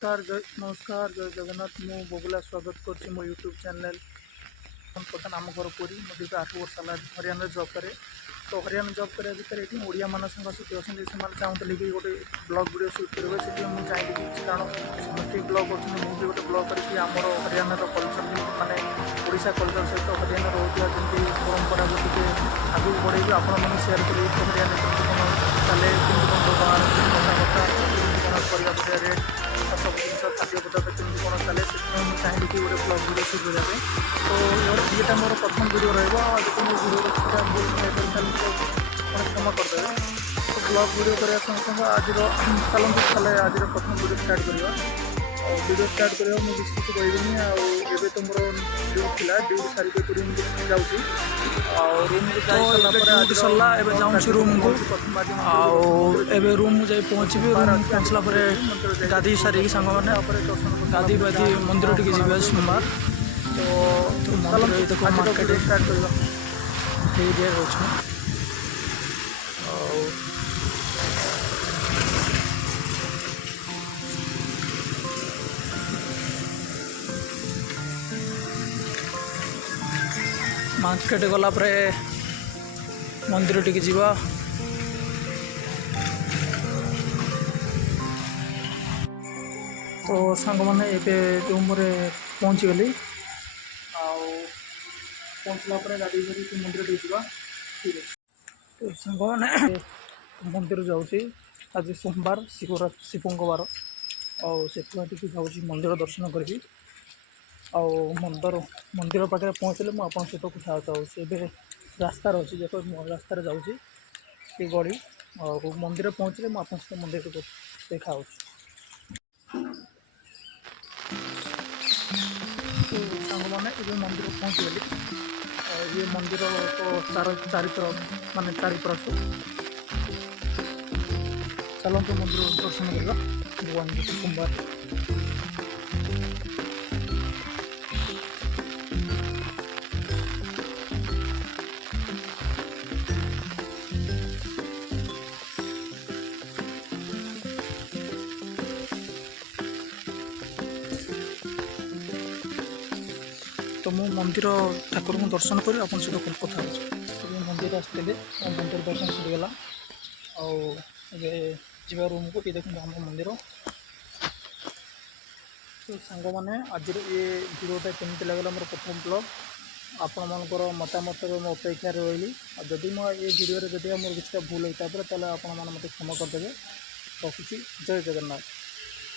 नमस्कार जय जगन्नाथ मु बबुला स्वागत कर मो यूट्यूब चैनल प्रधान आम घर पूरी मुझे 8 वर्ष है हरियाणा जॉब करे तो हरियाणा जॉब कराया भितर ये ओडिया मान सहित अच्छा से चाहते कि गोटे ब्लॉग वीडियो सुट करेंगे से मुझे चाहिए कारण समस्त ब्लॉग कर मुझे गोटे ब्लॉग करके आमर हरियाणा कलचर माने ओडिशा कलचर सहित हरियाणा रोजा जमी परंपरा को टे आगे बढ़ेबी आपण मैंने सेयार करेंगे हरियाणा कौन चले व्यवहार कथबार्ता कौन परिया रेट सब जिन खाद्य पदार्थ केमती कौन चले से मुझे चाहिए कि गोटे ब्लॉग वीडियो सुट करने तो ये मोर प्रथम वीडियो रही वीडियो क्षमा करदे तो ब्लॉग वीडियो करने संगे आज चलते आज प्रथम वीडियो स्टार्ट करवा वीडियो स्टार्ट करवा मुझे किसी कहबी आए तो मोर ड्यूटी था ड्यूटी सारिक रूम जाऊँगी ड्यूटी सरला जाऊँ रूम को आए रूम जाए पहुँची रूम पहुँचला गाधी सारिक सांग मैंने गाधी बाधी मंदिर टी जी सोमवार तो मंदिर देखो मार्केट स्टार्ट कर मार्केट गला मंदिर टी जी तो सांग मैंने ये रूम रे पहुँची गली पहुँचला गाड़ी कर मंदिर टी जा ठीक है तो सांग मैंने मंदिर जाऊँगी आज सोमवार शिवंग बार आठ जाऊँगी मंदिर दर्शन करी मंदिर पाखे पहुँचले मुझे सहित कथबार्ता हो रास्तार अच्छी देख रास्तार जाऊँगी ये गड़ी और मंदिर पहुँचले मुझे सहित मंदिर देखा सांग मैंने ये मंदिर पहुँची गली ये मंदिर तो चारितर माने चारिपार्श चलते मंदिर दर्शन करवा भगवान जी सोमवार तो मु मंदिर ठाकुर को दर्शन कर आप सहित कथा मंदिर आसते मंदिर दर्शन सरीगला आगे रूम को ये देखते आम मंदिर तो सांग मैंने आज ये वीडियोटा केमती लगला मोर प्रथम ब्लॉग आपण मानकर मतामत मो अपेक्षा रही जदि मो ये वीडियो जदि मोर किसी भूल होता है ताले आपण मैंने मत क्षमा करदे रखुची जय जगन्नाथ।